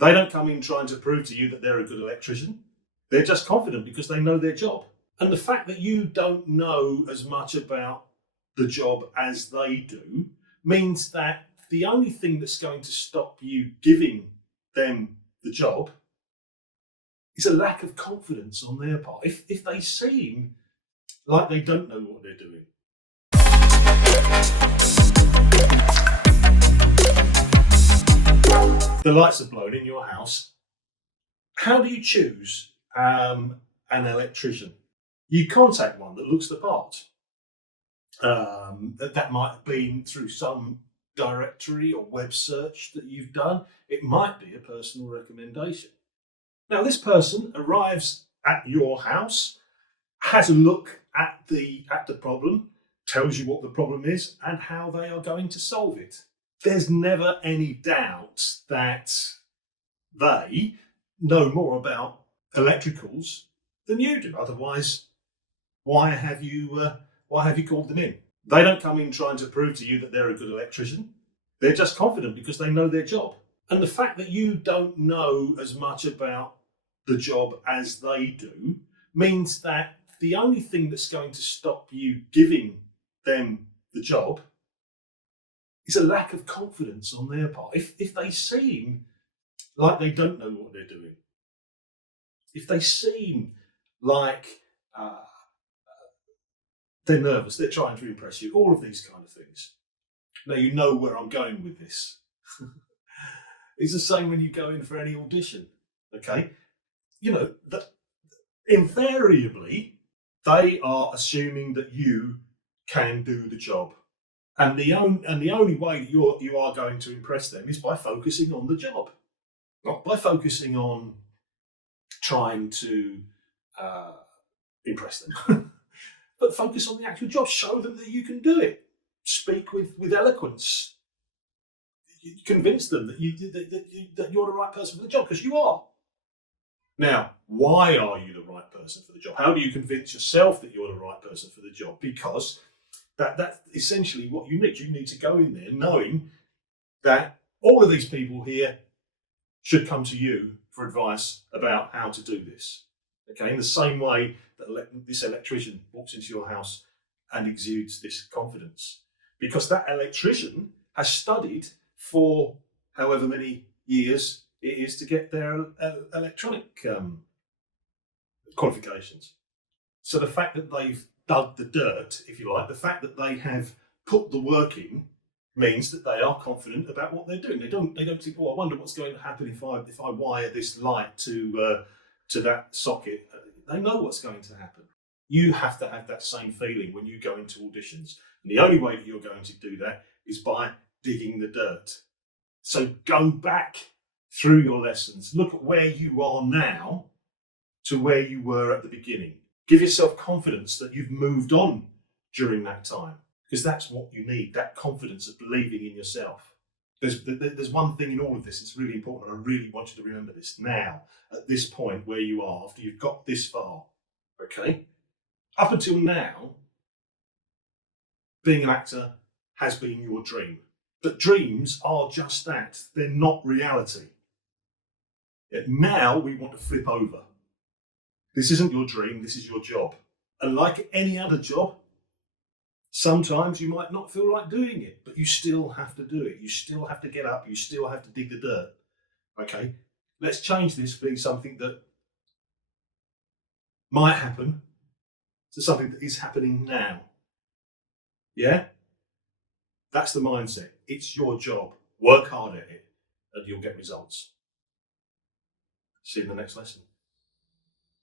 They don't come in trying to prove to you that they're a good electrician. They're just confident because they know their job. And the fact that you don't know as much about the job as they do means that the only thing that's going to stop you giving them the job is a lack of confidence on their part. If they seem like they don't know what they're doing. The lights are blown in your house. How do you choose an electrician? You contact one that looks the part. That might have been through some directory or web search that you've done. It might be a personal recommendation. Now, this person arrives at your house, has a look at the problem, tells you what the problem is and how they are going to solve it. There's never any doubt that they know more about electricals than you do. Otherwise, why have you called them in? They don't come in trying to prove to you that they're a good electrician. They're just confident because they know their job. And the fact that you don't know as much about the job as they do means that the only thing that's going to stop you giving them the job is a lack of confidence on their part. If they seem like they don't know what they're doing, if they seem like they're nervous, they're trying to impress you, all of these kind of things. Now you know where I'm going with this. It's the same when you go in for any audition, okay? You know, that invariably they are assuming that you can do the job. And the only way that you are going to impress them is by focusing on the job, not by focusing on trying to impress them. But focus on the actual job. Show them that you can do it. Speak with eloquence. Convince them that you're the right person for the job, because you are. Now, why are you the right person for the job? How do you convince yourself that you're the right person for the job? Because that's essentially what you need. You need to go in there knowing that all of these people here should come to you for advice about how to do this. Okay, in the same way that this electrician walks into your house and exudes this confidence, because that electrician has studied for however many years it is to get their electronic qualifications. So the fact that they've dug the dirt, if you like, the fact that they have put the work in means that they are confident about what they're doing. They don't think, oh, I wonder what's going to happen if I wire this light to that socket. They know what's going to happen. You have to have that same feeling when you go into auditions. And the only way that you're going to do that is by digging the dirt. So go back through your lessons. Look at where you are now to where you were at the beginning. Give yourself confidence that you've moved on during that time, because that's what you need, that confidence of believing in yourself. There's one thing in all of this that's really important, and I really want you to remember this now, at this point where you are, after you've got this far, okay? Up until now, being an actor has been your dream. But dreams are just that. They're not reality. Yet now we want to flip over. This isn't your dream, this is your job. And like any other job, sometimes you might not feel like doing it, but you still have to do it. You still have to get up, you still have to dig the dirt. Okay, let's change this being something that might happen to something that is happening now. Yeah? That's the mindset. It's your job. Work hard at it and you'll get results. See you in the next lesson.